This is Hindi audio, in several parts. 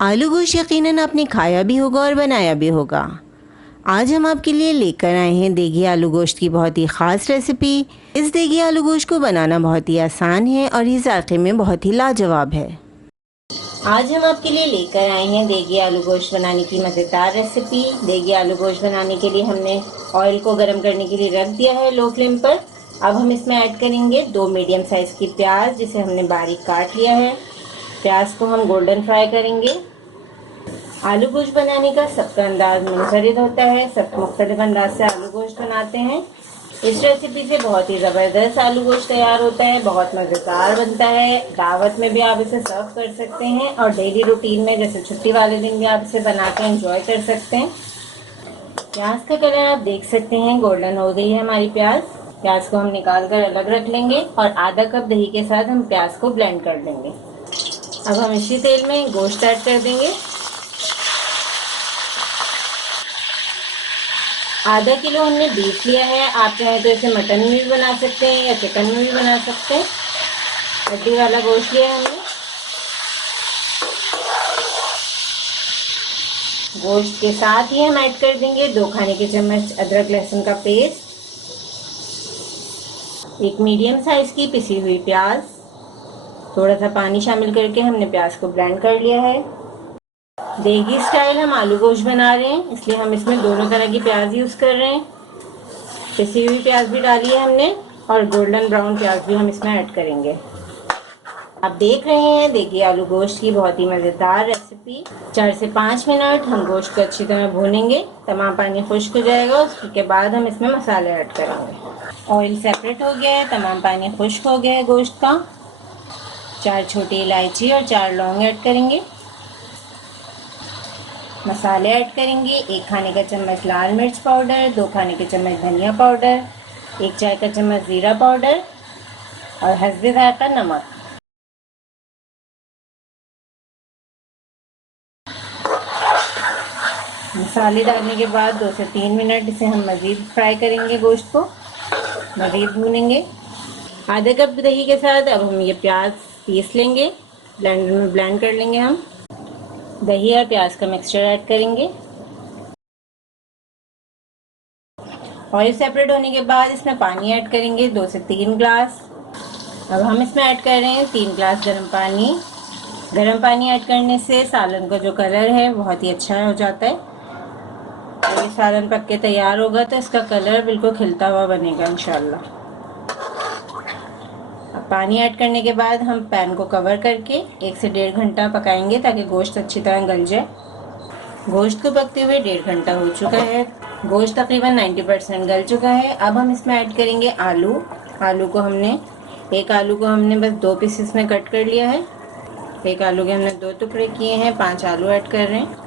आलू गोश्त यकीनन आपने खाया भी होगा और बनाया भी होगा। आज हम आपके लिए लेकर आए हैं देगी आलू गोश्त की बहुत ही ख़ास रेसिपी। इस देगी आलू गोश्त को बनाना बहुत ही आसान है और ये जायके में बहुत ही लाजवाब है। आज हम आपके लिए लेकर आए हैं देगी आलू गोश्त बनाने की मज़ेदार रेसिपी। देगी आलू गोश्त बनाने के लिए हमने ऑयल को गर्म करने के लिए रख दिया है लो फ्लेम पर। अब हम इसमें ऐड करेंगे 2 मीडियम साइज़ की प्याज, जिसे हमने बारीक काट लिया है। प्याज को हम गोल्डन फ्राई करेंगे। आलू गोश्त बनाने का सबका अंदाज मुनफरिद होता है, सब मुख्तलिफ अंदाज से आलू गोश्त बनाते हैं। इस रेसिपी से बहुत ही ज़बरदस्त आलू गोश्त तैयार होता है, बहुत मज़ेदार बनता है। दावत में भी आप इसे सर्व कर सकते हैं और डेली रूटीन में जैसे छुट्टी वाले दिन भी आप इसे बना के एंजॉय कर सकते हैं। प्याज का कलर आप देख सकते हैं गोल्डन हो गई है हमारी प्याज। प्याज को हम निकाल कर अलग रख लेंगे और आधा कप दही के साथ हम प्याज को ब्लेंड कर देंगे। अब हम इसी तेल में गोश्त ऐड कर देंगे। आधा किलो हमने बीफ लिया है। आप चाहें तो इसे मटन में भी बना सकते हैं या चिकन में भी बना सकते हैं। हड्डी वाला गोश्त लिया है हमने। गोश्त के साथ ही हम ऐड कर देंगे 2 खाने के चम्मच अदरक लहसुन का पेस्ट, 1 मीडियम साइज की पिसी हुई प्याज। थोड़ा सा पानी शामिल करके हमने प्याज को ब्लेंड कर लिया है। देगी स्टाइल हम आलू गोश्त बना रहे हैं, इसलिए हम इसमें दोनों तरह की प्याज यूज़ कर रहे हैं। पिसी हुई प्याज भी डाली है हमने और गोल्डन ब्राउन प्याज भी हम इसमें ऐड करेंगे। आप देख रहे हैं देगी आलू गोश्त की बहुत ही मज़ेदार रेसिपी। 4 से 5 मिनट हम गोश्त को अच्छी तरह भूनेंगे, तमाम पानी खुश्क हो जाएगा। उसके बाद हम इसमें मसाले ऐड करेंगे। ऑयल सेपरेट हो गया है, तमाम पानी खुश्क हो गया है गोश्त का। 4 छोटी इलायची और 4 लौंग ऐड करेंगे। मसाले ऐड करेंगे 1 खाने का चम्मच लाल मिर्च पाउडर, 2 खाने के चम्मच धनिया पाउडर, 1 चाय का चम्मच ज़ीरा पाउडर और हस्बे ज़ायक़ा नमक। मसाले डालने के बाद 2 से 3 मिनट इसे हम मज़ीद फ्राई करेंगे, गोश्त को मज़ीद भूनेंगे। आधे कप दही के साथ अब हम ये प्याज पीस लेंगे, ब्लेंडर में ब्लेंड कर लेंगे। हम दही और प्याज का मिक्सचर ऐड करेंगे। ऑयल सेपरेट होने के बाद इसमें पानी ऐड करेंगे 2 से 3 ग्लास। अब हम इसमें ऐड कर रहे हैं 3 ग्लास गर्म पानी। गर्म पानी ऐड करने से सालन का जो कलर है बहुत ही अच्छा हो जाता है। और ये सालन पक के तैयार होगा तो इसका कलर बिल्कुल खिलता हुआ बनेगा इंशाल्लाह। अब पानी ऐड करने के बाद हम पैन को कवर करके 1 से 1.5 घंटा पकाएंगे ताकि गोश्त अच्छी तरह गल जाए। गोश्त को पकते हुए 1.5 घंटा हो चुका है। गोश्त तकरीबन 90% गल चुका है। अब हम इसमें ऐड करेंगे आलू। एक आलू को हमने बस 2 पीसेस में कट कर लिया है। एक आलू के हमने 2 टुकड़े किए हैं। 5 आलू ऐड कर रहे हैं।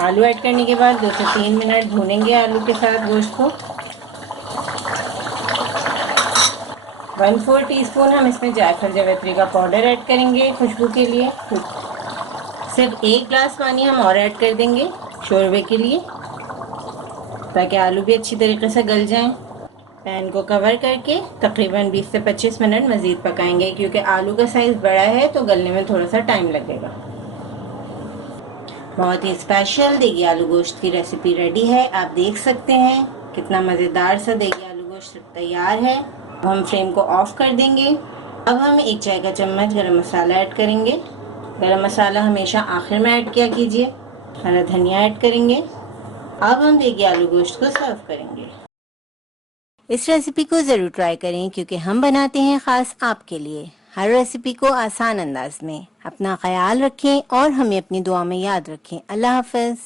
आलू ऐड करने के बाद 2 से 3 मिनट भूनेंगे आलू के साथ गोश्त को। 1/4 टीस्पून हम इसमें जायफल जावित्री का पाउडर ऐड करेंगे खुशबू के लिए। सिर्फ 1 ग्लास पानी हम और ऐड कर देंगे शोरबे के लिए, ताकि आलू भी अच्छी तरीके से गल जाएं। पैन को कवर करके तकरीबन 20 से 25 मिनट मज़ीद पकाएंगे, क्योंकि आलू का साइज़ बड़ा है तो गलने में थोड़ा सा टाइम लगेगा। बहुत ही स्पेशल देगी आलू गोश्त की रेसिपी रेडी है। आप देख सकते हैं कितना मज़ेदार सा देगी आलू गोश्त तैयार है। अब हम फ्लेम को ऑफ कर देंगे। अब हम 1 चाय का चम्मच गरम मसाला ऐड करेंगे। गरम मसाला हमेशा आखिर में ऐड किया कीजिए। हरा धनिया ऐड करेंगे। अब हम देगी आलू गोश्त को सर्व करेंगे। इस रेसिपी को ज़रूर ट्राई करें, क्योंकि हम बनाते हैं ख़ास आपके लिए हर रेसिपी को आसान अंदाज में। अपना ख्याल रखें और हमें अपनी दुआ में याद रखें। अल्लाह हाफ़िज़।